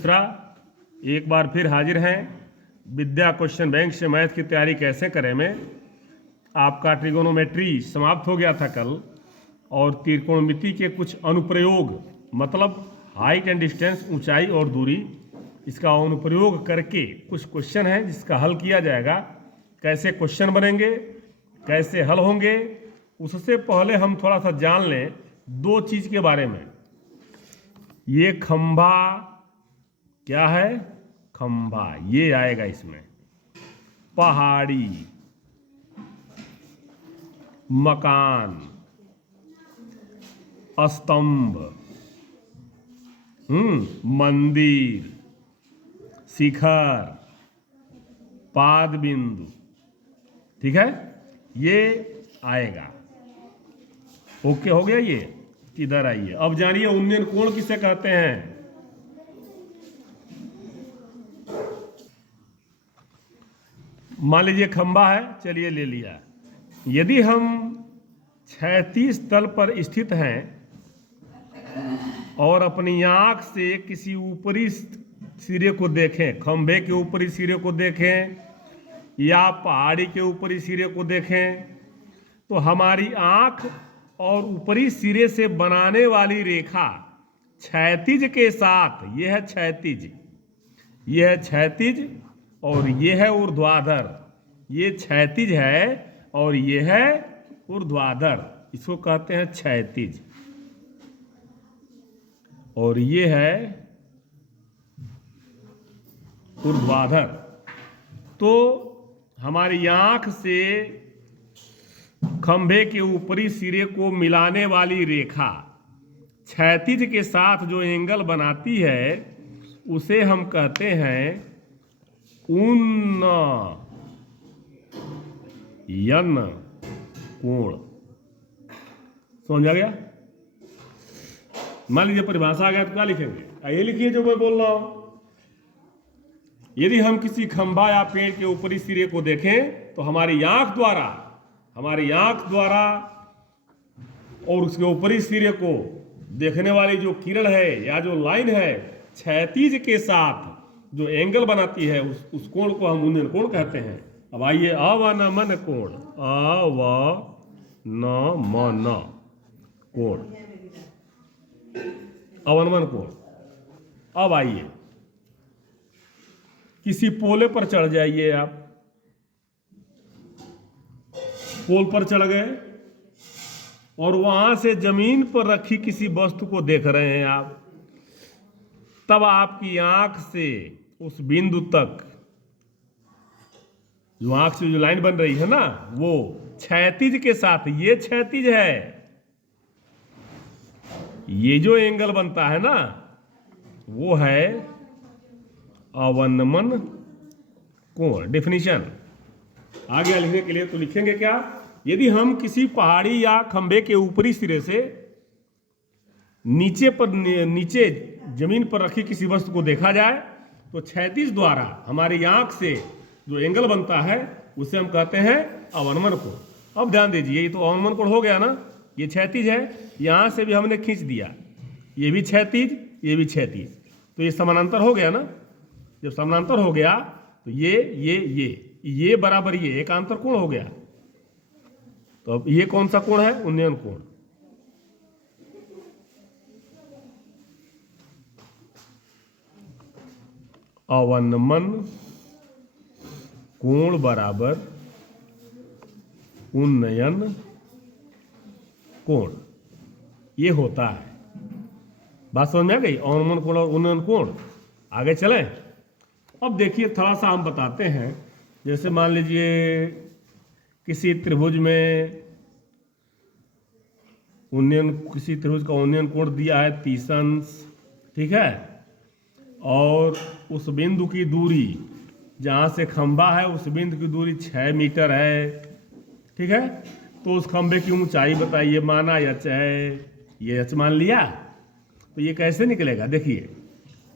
मिश्रा एक बार फिर हाजिर हैं विद्या क्वेश्चन बैंक से मैथ की तैयारी कैसे करें में। आपका ट्रिगोनोमेट्री समाप्त हो गया था कल और त्रिकोणमिति के कुछ अनुप्रयोग मतलब हाइट एंड डिस्टेंस, ऊंचाई और दूरी, इसका अनुप्रयोग करके कुछ क्वेश्चन है जिसका हल किया जाएगा। कैसे क्वेश्चन बनेंगे, कैसे हल होंगे, उससे पहले हम थोड़ा सा जान लें दो चीज के बारे में। ये खंभा क्या है? खंभा, ये आएगा इसमें। पहाड़ी, मकान, स्तंभ, मंदिर, शिखर, पाद बिंदु, ठीक है, ये आएगा। ओके हो गया ये। इधर आइए, अब जानिए उन्नयन कोण किसे कहते हैं। मान लीजिए खंभा है, चलिए ले लिया। यदि हम क्षैतिज तल पर स्थित हैं और अपनी आंख से किसी ऊपरी सिरे को देखें, खंभे के ऊपरी सिरे को देखें या पहाड़ी के ऊपरी सिरे को देखें, तो हमारी आंख और ऊपरी सिरे से बनाने वाली रेखा क्षैतिज के साथ, यह है क्षैतिज, यह है क्षैतिज और यह है ऊर्ध्वाधर। ये क्षैतिज है और यह है ऊर्ध्वाधर, इसको कहते हैं क्षैतिज। और ये है ऊर्ध्वाधर। तो हमारी आंख से खंभे के ऊपरी सिरे को मिलाने वाली रेखा क्षैतिज के साथ जो एंगल बनाती है उसे हम कहते हैं उन्नयन कोण। समझ आ गया? मान लीजिए परिभाषा आ गया तो क्या लिखेंगे? ये लिखिए जो मैं बोल रहा हूं। यदि हम किसी खंभा या पेड़ के ऊपरी सिरे को देखें तो हमारी आंख द्वारा और उसके ऊपरी सिरे को देखने वाली जो किरण है या जो लाइन है क्षैतिज के साथ जो एंगल बनाती है उस कोण को हम उन्नयन कोण कहते हैं। अब आइए, अवनमन कोण, अवनमन कोण, अवनमन कोण। अब आइए, किसी पोले पर चढ़ जाइए आप, पोल पर चढ़ गए और वहां से जमीन पर रखी किसी वस्तु को देख रहे हैं आप, तब आपकी आंख से उस बिंदु तक जो आंख से जो लाइन बन रही है ना, वो क्षैतिज के साथ, ये क्षैतिज है, ये जो एंगल बनता है ना वो है अवनमन कोण। डेफिनेशन आ गया लिखने के लिए, तो लिखेंगे क्या? यदि हम किसी पहाड़ी या खंभे के ऊपरी सिरे से नीचे जमीन पर रखी किसी वस्तु को देखा जाए तो क्षैतिज द्वारा हमारी आंख से जो एंगल बनता है उसे हम कहते हैं अवनमन कोण। अब ध्यान दीजिए, ये तो अवनमन कोण हो गया ना, ये क्षैतिज है, यहां से भी हमने खींच दिया, ये भी क्षैतिज, ये भी क्षैतिज, तो ये समानांतर हो गया ना। जब समानांतर हो गया तो ये बराबर ये एकांतर कोण हो गया। तो अब ये कौन सा कोण है? उन्नयन कोण। अवनमन कोण बराबर उन्नयन कोण, ये होता है। बात समझ में आ गई? अवनमन कोण और उन्नयन कोण। आगे चलें। अब देखिए थोड़ा सा हम बताते हैं, जैसे मान लीजिए किसी त्रिभुज का उन्नयन कोण दिया है 30 अंश, ठीक है, और उस बिंदु की दूरी जहाँ से खंभा है उस बिंदु की दूरी 6 मीटर है, ठीक है। तो उस खंभे की ऊंचाई बताइए, माना h है, ये h मान लिया, तो ये कैसे निकलेगा? देखिए,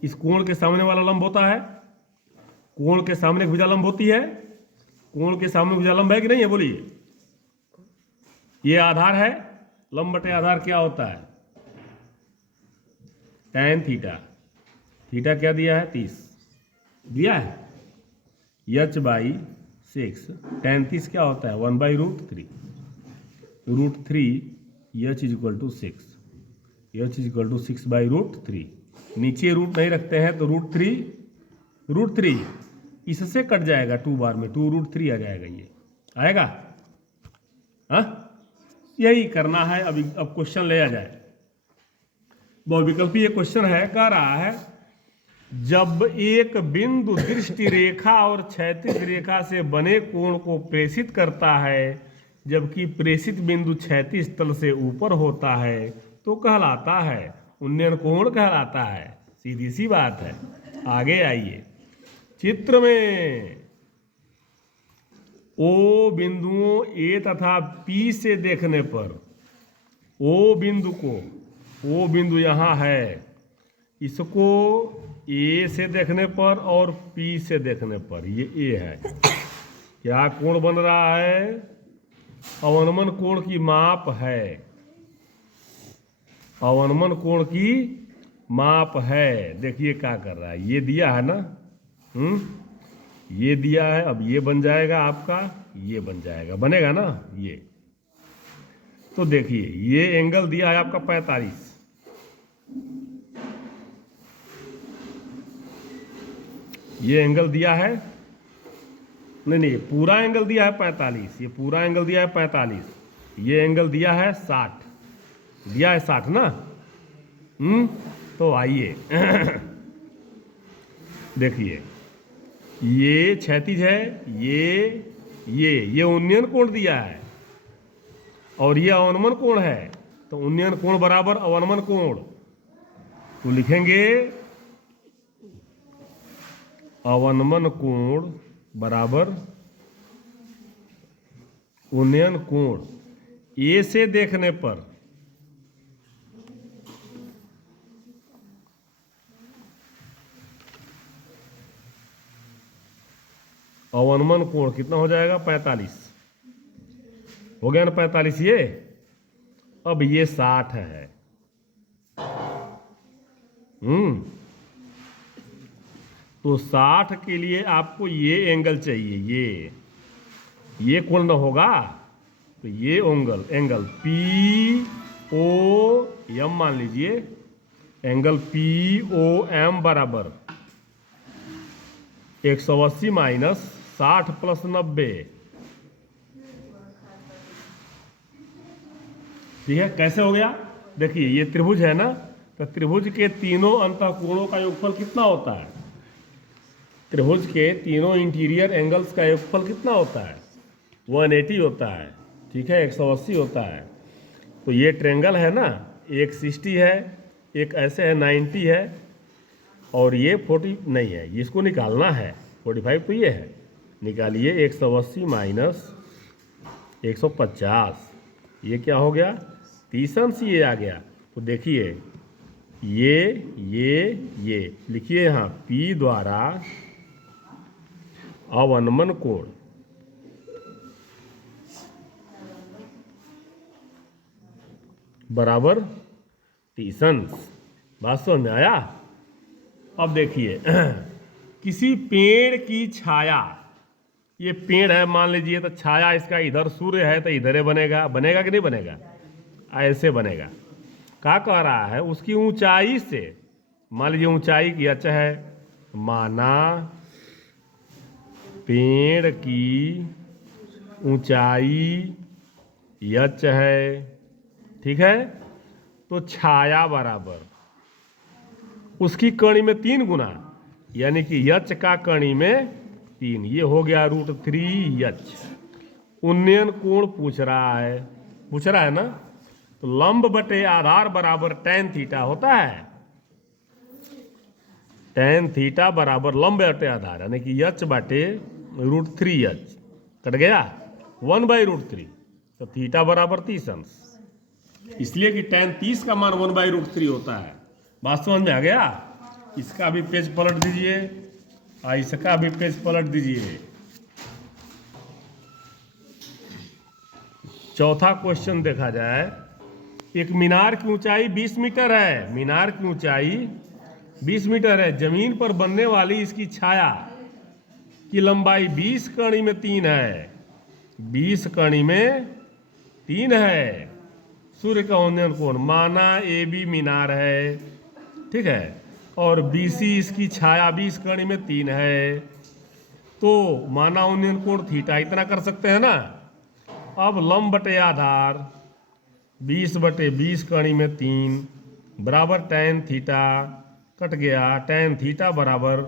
इस कोण के सामने वाला लंब होता है, कोण के सामने भुजा लंब होती है, कोण के सामने भुजा लंब है कि नहीं है? बोलिए। ये आधार है, लंब बटे आधार क्या होता है? tan थीटा, थीटा क्या दिया है 30 दिया है। h/6 tan 30 क्या होता है 1/√3 h = 6 नीचे रूट नहीं रखते हैं तो √3 इससे कट जाएगा 2 बार में 2√3 आ जाएगा, ये आएगा। हाँ यही करना है। अब क्वेश्चन ले आ जाए। बहुविकल्पी ये क्वेश्चन है, कह रहा है जब एक बिंदु दृष्टि रेखा और क्षैतिज रेखा से बने कोण को प्रेषित करता है जबकि प्रेषित बिंदु क्षैतिज तल से ऊपर होता है तो कहलाता है उन्नयन कोण कहलाता है। सीधी सी बात है। आगे आइए चित्र में ओ बिंदुओं ए तथा पी से देखने पर ओ बिंदु यहाँ है, इसको ए से देखने पर और पी से देखने पर ये ए है, क्या कोण बन रहा है अवनमन कोण की माप है, अवनमन कोण की माप है। देखिए क्या कर रहा है, ये दिया है ना, ये दिया है। अब ये बन जाएगा आपका, ये बन जाएगा, बनेगा ना ये। तो देखिए ये एंगल दिया है आपका 45, ये एंगल दिया है, नहीं पूरा एंगल दिया है 45, ये पूरा एंगल दिया है 45, ये एंगल दिया है 60, दिया है 60 ना। तो आइए देखिए ये क्षैतिज है, ये उन्नयन कोण दिया है और ये अवनमन कोण है, तो उन्नयन कोण बराबर अवनमन कोण, तो लिखेंगे अवनमन कोण बराबर उन्नयन कोण ए से देखने पर अवनमन कोण कितना हो जाएगा 45, हो गया ना 45 ये। अब ये 60 है, तो 60 के लिए आपको ये एंगल चाहिए, ये कोण न होगा तो ये एंगल POM मान लीजिए, एंगल POM बराबर 180 माइनस 60 प्लस 90। ठीक है, कैसे हो गया देखिए, ये त्रिभुज है ना, तो त्रिभुज के तीनों अंतःकोणों का योगफल कितना होता है, त्रिभुज के तीनों इंटीरियर एंगल्स का योगफल कितना होता है 180 होता है। ठीक है, 180 होता है। तो ये ट्रेंगल है ना, एक 60 है, एक ऐसे है 90 है, और ये 40 नहीं है, इसको निकालना है 45, तो ये है, निकालिए 180 माइनस 150, ये क्या हो गया 30 अंश ये आ गया। तो देखिए ये लिखिए यहाँ P द्वारा अवनमन कोण बराबर 30 अंश। बात समझ में आया। अब देखिए किसी पेड़ की छाया, ये पेड़ है मान लीजिए, तो छाया इसका इधर सूर्य है तो इधर बनेगा कि नहीं बनेगा, ऐसे बनेगा। क्या कह रहा है उसकी ऊंचाई से, मान लीजिए ऊंचाई की अच्छा है, माना पेड़ की ऊंचाई यच है, ठीक है, तो छाया बराबर उसकी कणी में 3 गुना, यानी कि यच का कणी में 3, ये हो गया √3 यच। उन्नयन कोण पूछ रहा है ना, तो लंब बटे आधार बराबर tan थीटा होता है, tan थीटा बराबर लंब बटे आधार, यानी कि यच बटे √3 यच, कट गया 1/√3, तो थीटा बराबर 30 अंश, इसलिए कि tan 30 का मान 1/√3 होता है। बात समझ में आ गया। इसका भी पेज पलट दीजिए, इसका भी पेज पलट दीजिए। चौथा क्वेश्चन देखा जाए, एक मीनार की ऊंचाई 20 मीटर है, मीनार की ऊंचाई 20 मीटर है। जमीन पर बनने वाली इसकी छाया की लंबाई 20 कणी में 3 है। 20 कणी में 3 है। सूर्य का उन्नयन कोण माना AB मीनार है, ठीक है, और BC इसकी छाया 20 कणी में 3 है, तो माना उन्नयन कोण थीटा इतना कर सकते हैं ना। अब लंब बटे आधार 20/20 कणी में 3 बराबर tan थीटा कट गया। tan थीटा बराबर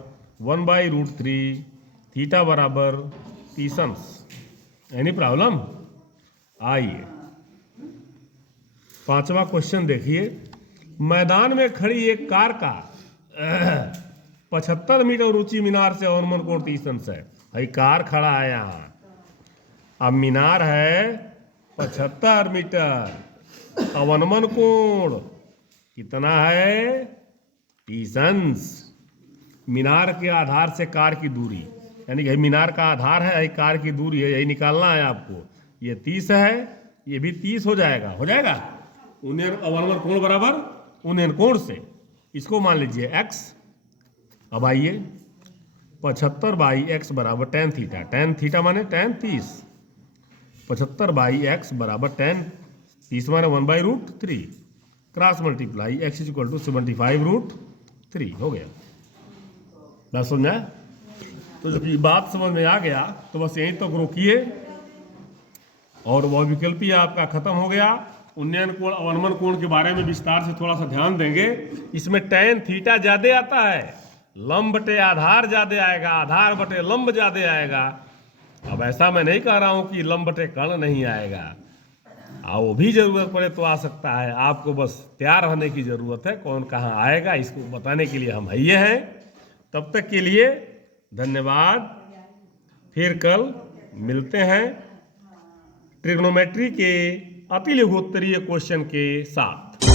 1/√3, थीटा बराबर 30 अंश। Any problem? आइए 5वां क्वेश्चन देखिए। मैदान में खड़ी एक कार का 75 मीटर ऊंची मीनार से अवनमन कोण 30 अंश है। भाई कार खड़ा है यहाँ, अब मीनार है 75 मीटर, अवनमन कोण कितना है 30 अंश। मीनार के आधार से कार की दूरी, यानी कि मीनार का आधार है, यही कार की दूरी है, यही निकालना है आपको। ये 30 है, ये भी 30 हो जाएगा, हो जाएगा। उन्नयन अवनमन कोण बराबर उन्नयन कोण से इसको मान लीजिए x। अब आइए 75/x बराबर tan थीटा। tan थीटा माने tan 30। 75/x बराबर tan 30 माने 1/√3 क्रॉस मल्टीप्लाई x = 75√3 हो गया। बात समझा? तो जब ये बात समझ में आ गया तो बस यहीं तक रोकिए और वह विकल्पी आपका खत्म हो गया। उन्नयन कोण अवनमन कोण के बारे में विस्तार से थोड़ा सा ध्यान देंगे। इसमें tan थीटा ज्यादा आता है, लंब बटे आधार ज्यादा आएगा, आधार बटे लंब ज्यादा आएगा। अब ऐसा मैं नहीं कह रहा हूं कि लंब बटे कर्ण नहीं आएगा, वो भी जरूरत पड़े तो आ सकता है। आपको बस तैयार होने की जरूरत है, कौन कहाँ आएगा इसको बताने के लिए हम ये हैं। तब तक के लिए धन्यवाद। फिर कल मिलते हैं ट्रिग्नोमेट्री के अति लघुत्तरीय क्वेश्चन के साथ।